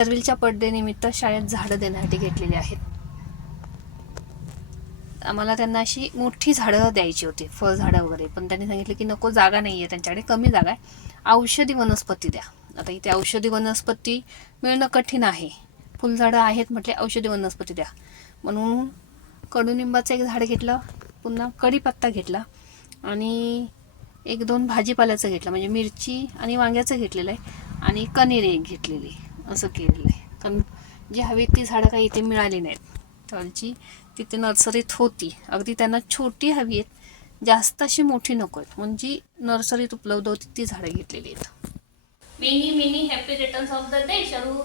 करवीलच्या पडदेनिमित्त शाळेत झाडं देण्यासाठी घेतलेली आहेत. आम्हाला त्यांना अशी मोठी झाडं द्यायची होती फळझाडं वगैरे. पण त्यांनी सांगितलं की नको जागा नाही आहे त्यांच्याकडे कमी जागा आहे. औषधी वनस्पती द्या. आता इथे औषधी वनस्पती मिळणं कठीण आहे. फुलझाडं आहेत म्हटले औषधी वनस्पती द्या. म्हणून कडुनिंबाचं एक झाड घेतलं पुन्हा कढीपत्ता घेतला आणि एक दोन भाजीपाल्याचं घेतलं. म्हणजे मिरची आणि वांग्याचं घेतलेलं आहे आणि कनेरी एक घेतलेली. असं केलेलं आहे. कारण जी हवी ती झाडं काही इथे मिळाली नाहीत. त्याची तिथे नर्सरीत होती. अगदी त्यांना छोटी हवी आहेत. जास्त अशी मोठी नको आहेत. म्हणजे नर्सरीत उपलब्ध होती ती झाडं घेतलेली आहेत. Mini mini happy returns of the day Sharu.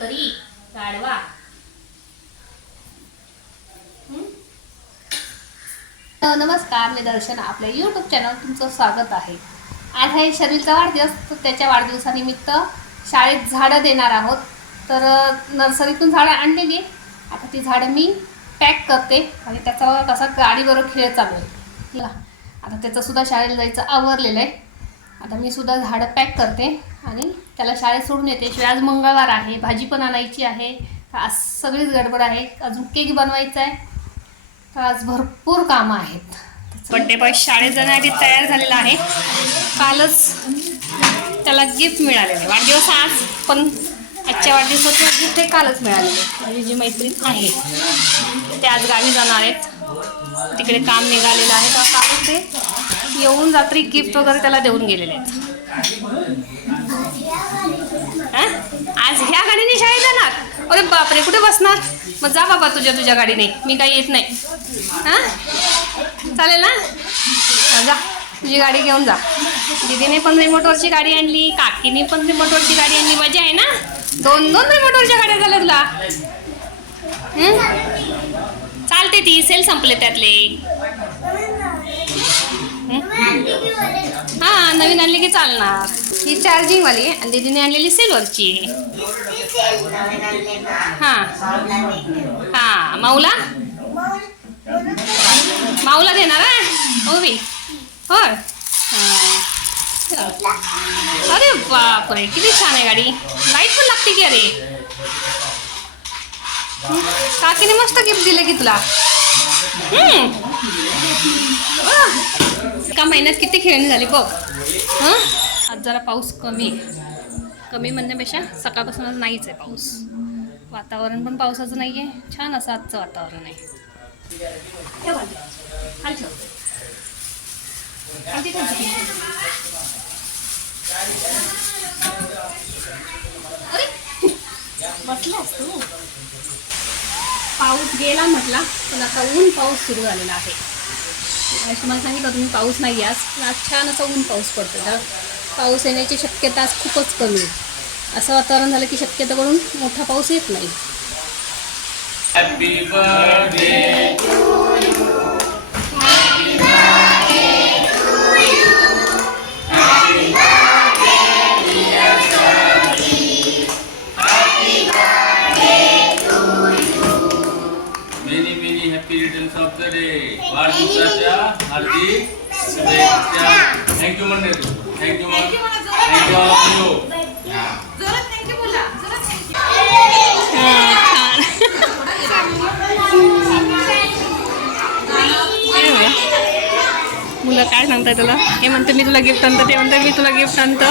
तरी गाडवा नमस्कार मी दर्शना. आपल्या यूट्यूब चॅनल तुमचं स्वागत आहे. आज आहे शरीरचा वाढदिवस. तर त्याच्या वाढदिवसानिमित्त शाळेत झाडं देणार आहोत. तर नर्सरीतून झाडं आणलेली आहे. आता ती झाडं मी पॅक करते आणि त्याचा कसा गाडीबरोबर खेळ चालू आहे. आता त्याचंसुद्धा शाळेला जायचं आवरलेलं आहे. आता मी सुद्धा झाडं पॅक करते आणि त्याला शाळेत सोडून येते. शिवाय आज मंगळवार आहे भाजी पण आणायची आहे. आज सगळीच गडबड आहे. अजून केक बनवायचा आहे. तर आज भरपूर कामं आहेत. बड्डे बॉय शाळेत जाण्यासाठी तयार झालेला आहे. कालच त्याला गिफ्ट मिळालेलं आहे. वाढदिवस आज पण आजच्या वाढदिवसाचं गिफ्ट हे कालच मिळालेलं माझी जी मैत्रीण आहे ते आज गावी जाणार आहेत. तिकडे काम निघालेलं आहे तर कालच ते येऊन रात्री गिफ्ट वगैरे त्याला देऊन गेलेले आहेत. आज ह्या गाडीने शाळेत जाणार? अरे बापरे कुठे बसणार? मग जा बाबा तुझ्या तुझ्या गाडीने. मी काही येत नाही. हां? चालेल ना? जा. तुझी गाडी घेऊन जा. दीदीने पण रिमोटवरची गाडी आणली काकीने पण रिमोटवरची गाडी आणली. मजा आहे ना? दोन दोन रिमोटवरच्या गाड्या झाल्या तुला. चालते ती सेल संपले त्यातले. हा? नवीन आणली की चालणार. ही चार्जिंग वाली आणि दीदीने आणलेली सेलवरची हां हा. हा माऊला? माऊला देणार आहे ओवी हो होय. अरे बापरे किती छान आहे गाडी. लाइट पण लागते की अरे? काकीने मस्त गिफ्ट दिलं की तुला? एका महिन्यात किती खेळणी झाली बघ. हं? आज जरा पाऊस कमी. कमी म्हणण्यापेक्षा सकाळपासूनच नाहीच आहे पाऊस. वातावरण पण पावसाचं नाही आहे छान असं आजचं वातावरण आहे. बसलास तू पाऊस गेला म्हटला पण आता ऊन पाऊस सुरू झालेला आहे. तुम्हाला सांगितलं तुम्ही पाऊस नाही आज. आज छान असा ऊन पाऊस पडतो तर पाऊस येण्याची शक्यता आज खूपच कमी आहे. असं वातावरण झालं की शक्यता करून मोठा पाऊस येत नाही. मुलं तुला हे म्हणते मी तुला गिफ्ट आणतो. ते म्हणते मी तुला गिफ्ट आणतो.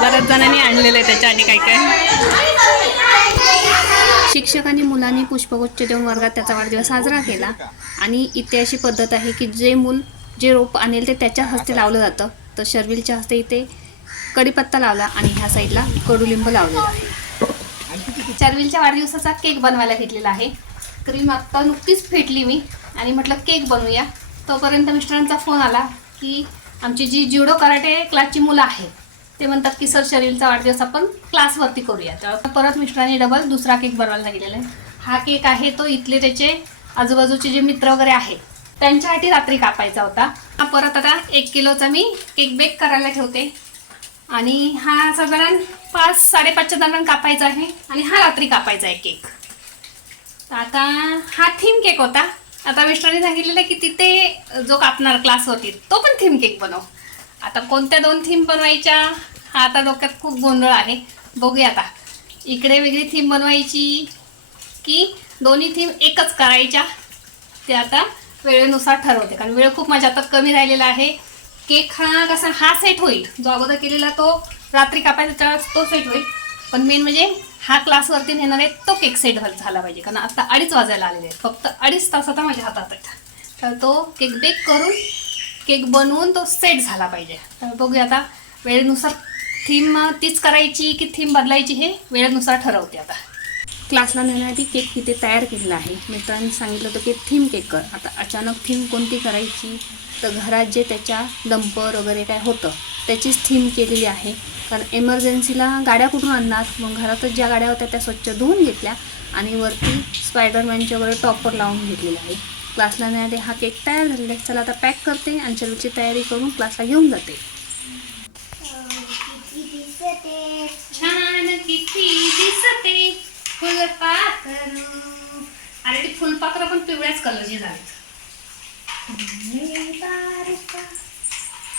बऱ्याच जणांनी आणलेलं आहे त्याच्या आणि काय काय. शिक्षकांनी मुलांनी पुष्पगुच्छ देऊन वर्गात त्याचा वाढदिवस साजरा केला. आणि इथे अशी पद्धत आहे की जे मूल जे रोप आणेल ते त्याच्या हस्ते लावलं जातं. तर शर्विलच्या हस्ते इथे कडीपत्ता लावला आणि ह्या साईडला कडुलिंब लावलेला आहे. शर्विलच्या वाढदिवसाचा केक बनवायला घेतलेला आहे. क्रीम आत्ता नुकतीच फेटली मी आणि म्हटलं केक बनवूया. तोपर्यंत मिस्टरांचा फोन आला की आमची जी ज्युडो कराटे क्लासची मुलं आहेत ते म्हणतात की सर शरीरचा वाढदिवस आपण क्लासवरती करूया. तर परत मिस्टरांनी डबल दुसरा केक बनवायला सांगितलेला आहे. हा केक आहे तो इथले त्याचे आजूबाजूचे जे मित्र वगैरे आहेत त्यांच्यासाठी रात्री कापायचा होता. हा परत आता एक किलोचा मी केक बेक करायला ठेवते. आणि हा साधारण पाच साडेपाचच्या दरम्यान कापायचा आहे आणि हा रात्री कापायचा आहे केक. तर आता हा थीम केक होता. आता विष्णूने सांगितलेलं की तिथे जो कापणार क्लास होती तो पण थीम केक बनव. आता कोणत्या दोन थीम बनवायच्या? हा आता डोक्यात खूप गोंधळ आहे. बघूया आता. इकडे वेगळी थीम बनवायची की दोन्ही थीम एकच करायच्या. ते आता वेळेनुसार ठरवते. कारण वेळ खूप माझ्या हातात कमी राहिलेला आहे. केक हा कसा हा सेट होईल. जो अगोदर केलेला तो रात्री कापायचा त्यावेळेस तो सेट होईल. पण मेन म्हणजे हा क्लासवरती नेणार आहे तो केक सेट झाला पाहिजे. कारण आता अडीच वाजायला आलेले आहेत. फक्त अडीच तास आता माझ्या हातात आहेत तर तो केक बेक करून केक बनवून तो सेट झाला पाहिजे. तर बघूया आता वेळेनुसार थीम तीच करायची की थीम बदलायची हे वेळेनुसार ठरवते आता. क्लासला नेण्यासाठी केक तिथे तयार केलेला आहे. मित्रांनी सांगितलं होतं की थीम केक कर. आता अचानक थीम कोणती करायची? तर घरात जे त्याच्या डंपर वगैरे काय होतं त्याचीच थीम केलेली आहे. कारण एमर्जन्सीला गाड्या कुठून आणणार? मग घरातच ज्या गाड्या होत्या त्या स्वच्छ धुवून घेतल्या आणि वरती स्पायडरमॅनचे वगैरे टॉपर लावून घेतलेले आहे. क्लासला नेण्यासाठी हा केक तयार झालेला आहे. चला आता पॅक करते आणि चलूची तयारी करून क्लासला घेऊन जाते. छान किती दिसते फुलपाखरू. अरे ते फुलपाखरं पण पिवळ्याच कलरची झाली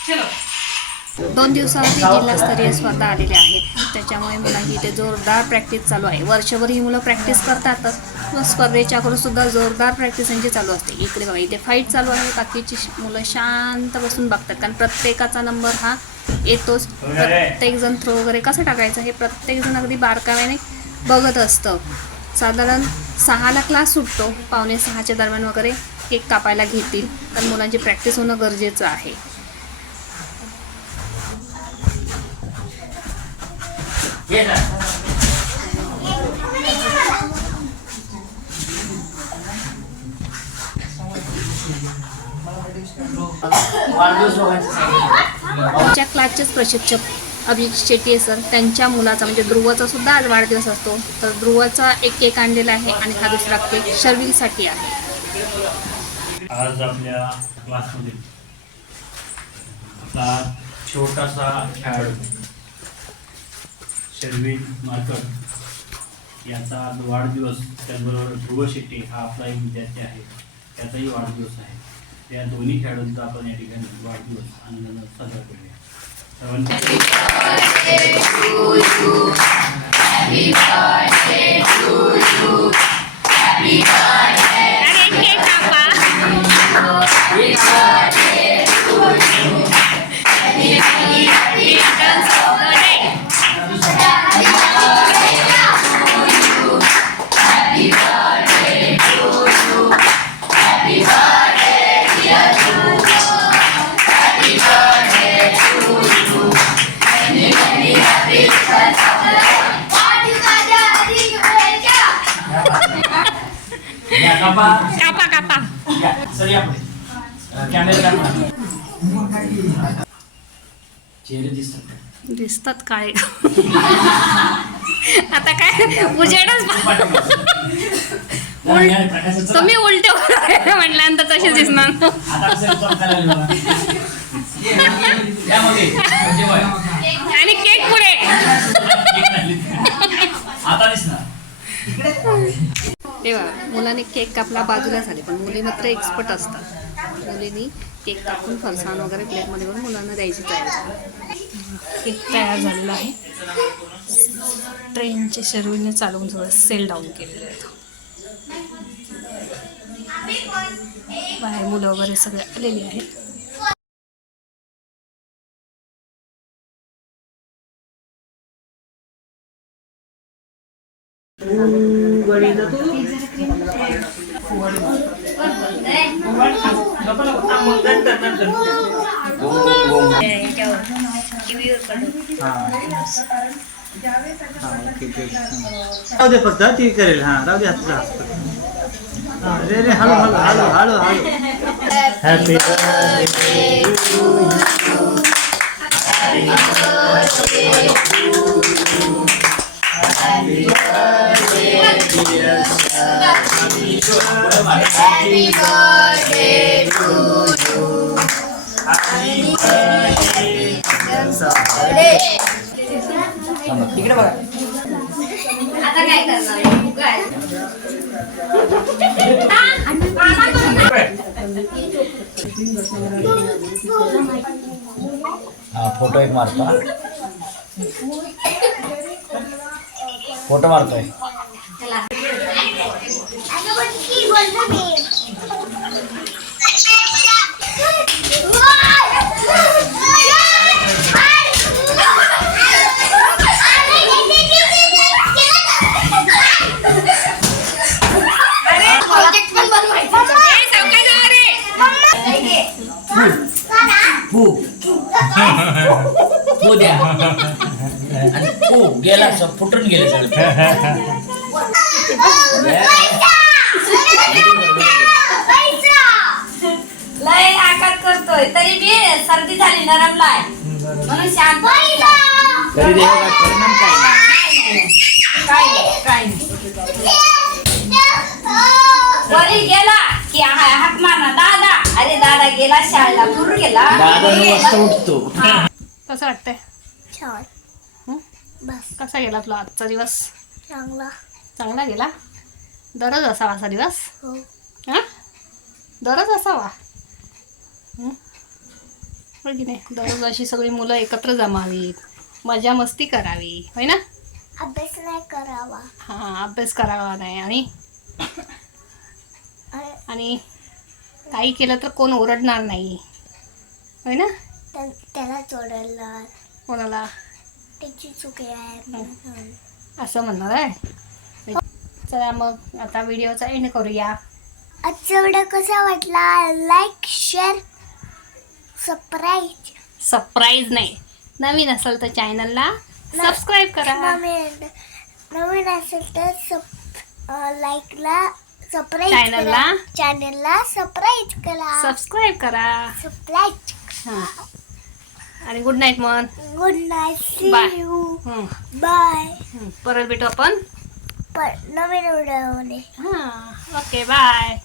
चलो. दोन दिवसावरती जिल्हास्तरीय स्पर्धा आलेल्या आहेत. त्याच्यामुळे मुलांची इथे जोरदार प्रॅक्टिस चालू आहे. वर्षभर ही मुलं प्रॅक्टिस करतातच व स्पर्धेच्या अगोदर सुद्धा जोरदार प्रॅक्टिस यांची चालू असते. इकडे बघा इथे फाईट चालू आहे. बाकीची मुलं शांत बसून बघतात. कारण प्रत्येकाचा नंबर हा येतोच. प्रत्येक जण थ्रो वगैरे कसं टाकायचं हे प्रत्येक जण अगदी बारकाव्याने बघत असतं. साधारण सहाला क्लास सुटतो. पावणे सहाच्या दरम्यान वगैरे केक कापायला घेतील. तर मुलांची प्रॅक्टिस होणं गरजेचं आहे. आमच्या क्लासचेच प्रशिक्षक अभिजित शेट्टी सर त्यांच्या मुलाचा म्हणजे ध्रुवाचा सुद्धा आज वाढदिवस असतो. तर ध्रुवाचा एक केक आणलेला आहे आणि हा दुसरा केक शर्विलसाठी आहे. आज आपल्या क्लासमध्ये छोटासा खेळाडू. शर्विन मार्कट याचा आज वाढदिवस त्याचबरोबर ध्रुव शेट्टी हा आपला एक विद्यार्थी आहे. त्याचाही वाढदिवस आहे. त्या दोन्ही खेळाडूंचा आपण या ठिकाणी वाढदिवस आनंदानं साजरा करूया. सर्वांनी कापा. कापा कापा सर या पुढे अं, कॅमेरा दाखवा. चेहरे दिसतात का? दिसतात काळे आता काय उजेडच तुम्ही उलटे म्हटल्यानंतर तसे दिसणार आणि केक पुढे आता दिसणार तेव्हा मुलाने केक कापला बाजूला झाले पण मुली मात्र एक्सपर्ट असतात. मुलींनी केक कापून फरसाण वगैरे प्लेटमध्ये भरून मुलांना द्यायची तयारी केक तयार झालेला आहे. ट्रेनचे शर्वीने चालवून सगळं सेल डाऊन केलेलं आहे बाहेर मुलं वगैरे सगळे आलेली आहेत. राहू दे फक्त ती करेल. हा राहू दे हातचा हा रे रे हळू हळू हळू हळू हळू. हॅपी आता काय करणार फोटो एक मारता. फोटो मारतोय हो द्या आणि हो गेला सब फुटून गेले सगळे लय आकात करतोय तरी बी सर्दी झाली नरमलाय म्हणून शांत. तरी देवा काय परिणाम काय नाही. काय नाही, काय नाही. वरी गेला की हा- हाक मारणार दादा अरे दादा गेला शाळेला दूर गेला दादा नऊ वाजता उठतो कसं वाटतंय छान हं? बस. कसा गेला तुला आजचा दिवस? चांगला. चांगला गेला? दररोज असावा असा दिवस? हो. हां? दररोज असावा? की नाही? दररोज अशी सगळी मुलं एकत्र जमावीत मजा मस्ती करावी होय ना? अभ्यास नाही करावा. हां अभ्यास करावा नाही. आणि? आणि काही केलं तर कोण ओरडणार नाही होय ना? त्या- त्याला चोडला कोणाला? त्याची चुकी आहे म्हणून. असं म्हणणार आहे? चला मग आता व्हिडिओचा एंड करूया. आजचा व्हिडिओ कसा वाटला? लाईक शेअर सबस्क्राईब सरप्राईज नाही. नवीन असेल तर चॅनलला सबस्क्राईब करा. नवीन नवीन असेल तर सब लाईकला सबस्क्राईब चॅनलला? चॅनलला सबस्क्राईब करा. सबस्क्राईब करा. सबस्क्राईब हां. आणि गुड नाईट मग गुड नाईट बाय हं. परत भेटू आपण? पण नवीन हां ओके बाय